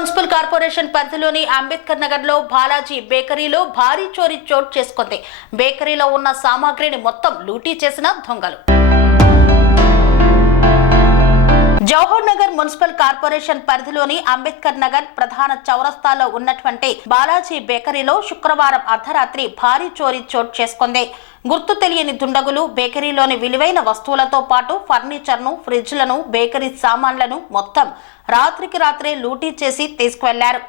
Municipal corporation పరిధిలోని అంబేద్కర్ నగర్ లో బాలాజీ బేకరీలో భారీ చోరీ చోటు చేసుకుంది. బేకరీలో ఉన్న సామాగ్రిని మొత్తం లూటీ చేసిన దొంగలు. జవహర్ నగర్ మున్సిపల్ కార్పొరేషన్ పరిధిలోని అంబేద్కర్ నగర్ ప్రధాన చౌరస్తాలో ఉన్నటువంటి బాలాజీ బేకరీలో శుక్రవారం అర్ధరాత్రి భారీ చోరీ చోటు చేసుకుంది. గుర్తు తెలియని దుండగులు బేకరీలోని విలువైన వస్తువులతో పాటు ఫర్నిచర్ను, ఫ్రిడ్జ్లను, బేకరీ సామాన్లను మొత్తం రాత్రికి రాత్రే లూటీ చేసి తీసుకువెళ్లారు.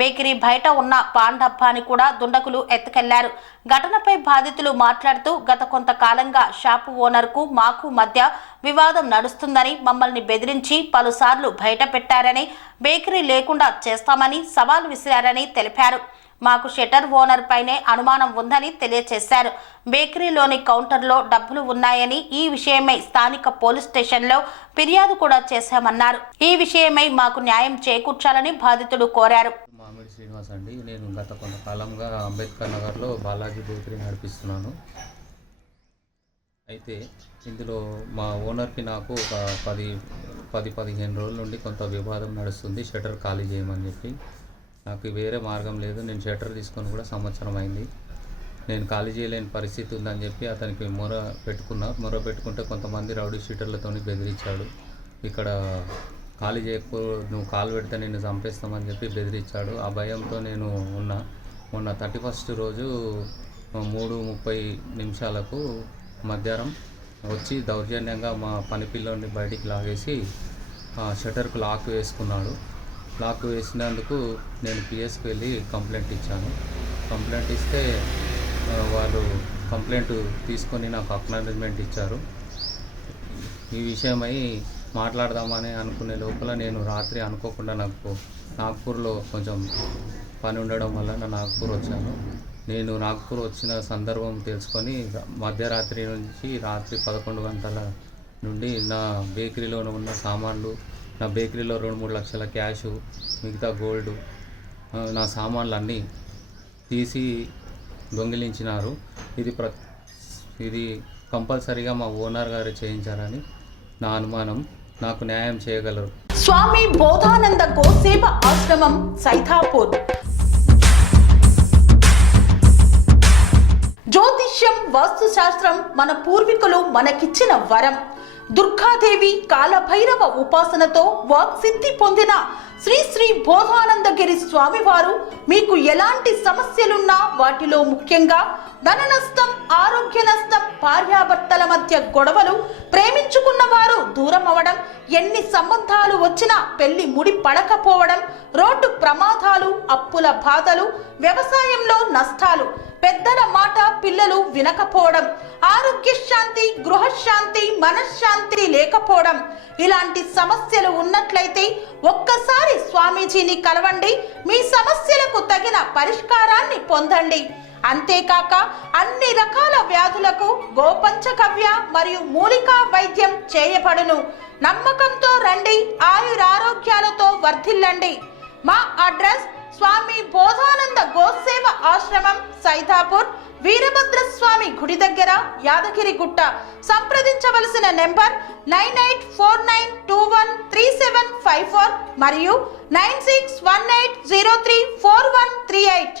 బేకరీ బయట ఉన్న పాన్ డబ్బాని కూడా దుండగులు ఎత్తుకెళ్లారు. ఘటనపై బాధితులు మాట్లాడుతూ, గత కొంతకాలంగా షాపు ఓనర్కు మాకు మధ్య వివాదం నడుస్తుందని, మమ్మల్ని బెదిరించి పలుసార్లు బయట పెట్టారని, బేకరీ లేకుండా చేస్తామని సవాల్ విసిరారని తెలిపారు. మాకు షట్టర్ ఓనర్ పైనే అనుమానం ఉందని తెలియజేశారు. బేకరీలోని కౌంటర్లో డబ్బులు ఉన్నాయని, ఈ విషయమై స్థానిక పోలీస్ స్టేషన్లో ఫిర్యాదు కూడా చేశామన్నారు. ఈ విషయమై మాకు న్యాయం చేకూర్చాలని బాధితుడు కోరారు. మామిడి శ్రీనివాస్ అండి. నేను గత కొంతకాలంగా అంబేద్కర్ నగర్లో బాలాజీ బేకరీ నడిపిస్తున్నాను. అయితే ఇందులో మా ఓనర్కి నాకు ఒక 10-15 రోజుల నుండి కొంత వివాదం నడుస్తుంది. షట్టర్ ఖాళీ చేయమని చెప్పి. నాకు వేరే మార్గం లేదు. నేను షట్టర్ తీసుకొని కూడా సంవత్సరం అయింది. నేను ఖాళీ చేయలేని పరిస్థితి ఉందని చెప్పి అతనికి మొర పెట్టుకుంటే కొంతమంది రౌడీ షీటర్లతో బెదిరించాడు. ఇక్కడ ఖాళీ చేయకపో, నువ్వు కాలు పెడితే నేను చంపేస్తామని చెప్పి బెదిరించాడు. ఆ భయంతో నేను మొన్న 31st రోజు 3:30 మధ్యాహ్నం వచ్చి దౌర్జన్యంగా మా పని పిల్లోని బయటికి లాగేసి షట్టర్కు లాక్ వేసుకున్నాడు. లాక్ వేసినందుకు నేను పిఎస్కి వెళ్ళి కంప్లైంట్ ఇచ్చాను. కంప్లైంట్ ఇస్తే వాళ్ళు కంప్లైంట్ తీసుకొని నాకు అక్నాలెడ్జ్మెంట్ ఇచ్చారు. ఈ విషయమై మాట్లాడదామని అనుకునే లోపల నేను రాత్రి అనుకోకుండా నాకు నాగ్పూర్లో కొంచెం పని ఉండడం వల్ల నాగ్పూర్ వచ్చాను. నేను నాగ్పూర్ వచ్చిన సందర్భం తెలుసుకొని మధ్యరాత్రి నుంచి రాత్రి 11 గంటల నుండి నా బేకరీలో ఉన్న సామాన్లు, నా బేకరీలో 2-3 లక్షల క్యాషు, మిగతా గోల్డ్, నా సామాన్లు అన్నీ తీసి దొంగిలించినారు. ఇది కంపల్సరీగా మా ఓనర్ గారు చేయించారని నా అనుమానం. నాకు న్యాయం చేయగలరు. స్వామి బోధానంద గోసేవ ఆశ్రమం, సైథాపూర్. జ్యోతిష్యం, వాస్తుశాస్త్రం మన పూర్వీకులు మనకిచ్చిన వరం. దుర్గాదేవి, కాలభైరవ ఉపాసనతో వాక్సిద్ధి పొందిన శ్రీ శ్రీ బోధానందగిరి స్వామివారు మీకు ఎలాంటి సమస్యలున్నా, వాటిలో ముఖ్యంగా ధన నష్టం, ఆరోగ్య నష్టం, భార్యాభర్తల మధ్య గొడవలు, ప్రేమించుకున్న వారు దూరం అవడం, ఎన్ని సంబంధాలు వచ్చినా పెళ్లి ముడి పడకపోవడం, రోడ్డు ప్రమాదాలు, అప్పుల బాధలు, వ్యవసాయంలో నష్టాలు, పెద్దల మాట పిల్లలు వినకపోవడం, ఆరోగ్య శాంతి, గృహశాంతి, మనశ్శాంతి లేకపోవడం, ఇలాంటి సమస్యలు ఉన్నట్లయితే ఒక్కసారి స్వామీజీని కలవండి. మీ సమస్యలకు తగిన పరిష్కారాన్ని పొందండి. అంతేకాక అన్ని రకాల వ్యాధులకు గోపంచకవ్య మరియు మూలికా వైద్యం చేయబడును. నమ్మకంతో రండి, ఆయురారోగ్యాలతో వర్ధిల్లండి. మా అడ్రస్ స్వామి బోధానంద గోసేవ ఆశ్రమం, సైథాపూర్, వీరభద్రస్వామి గుడి దగ్గర, యాదగిరిగుట్ట. సంప్రదించవలసిన నెంబర్ 9849213754 మరియు 9618034138.